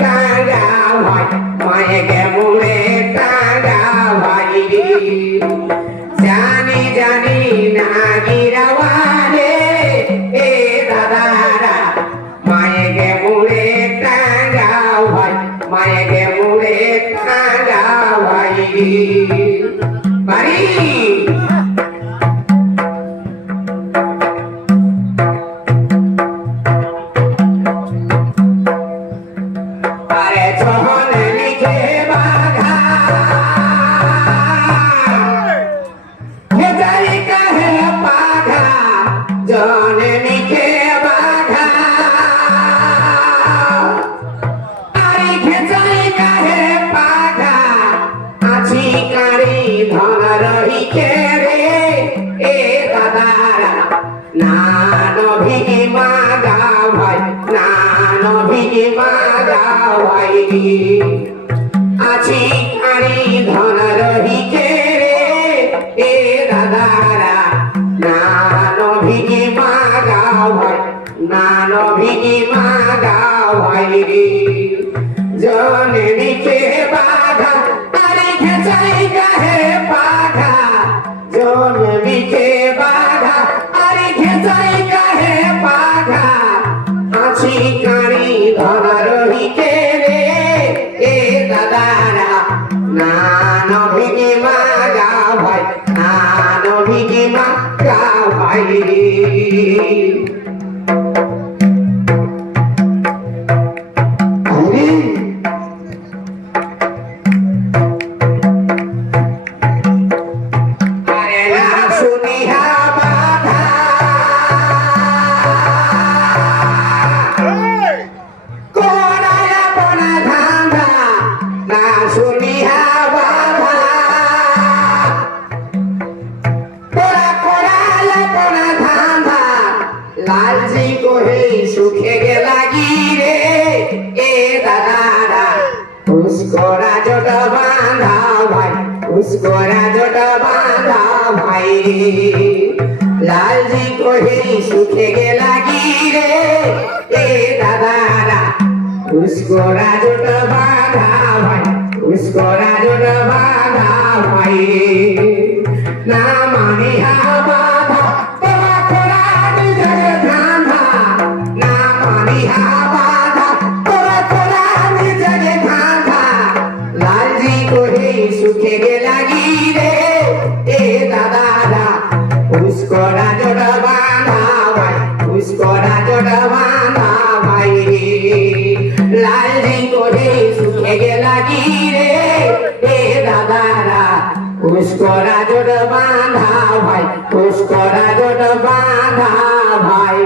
টাঙ্গা ভাই? মায়ে কেমনে টাঙ্গা ভাই জানি জানি না গিরাওয়ারে এ দাদারা মায়ে কেমনে টাঙ্গা ভাই? মায়ে কেমনে টাঙ্গা ভাই বাড়ি। রহি রে এ দাদারা না নভি মাগা ভাই নভি মাগা ভাই জনে নিচে না নভিকে মাগা ভাই না নভিকে মাগা ভাই আরে লালজি কোহে, সুখে লাগি রে। এ দাদারা উসকোরা জোট বাঁধা ভাই উসকোরা জোট বাঁধা ভাই লালজি কোহে, সুখে গে লাগি রে। এ দাদারা উসকোরা জোট বাঁধা ভাই উসকোরা জোট বাঁধা ভাই না মানে সুখে গে লাগি রে। এ দাদারা। উসকরা জোড় বাঁধা ভাই উসকরা জোড় বাঁধা ভাই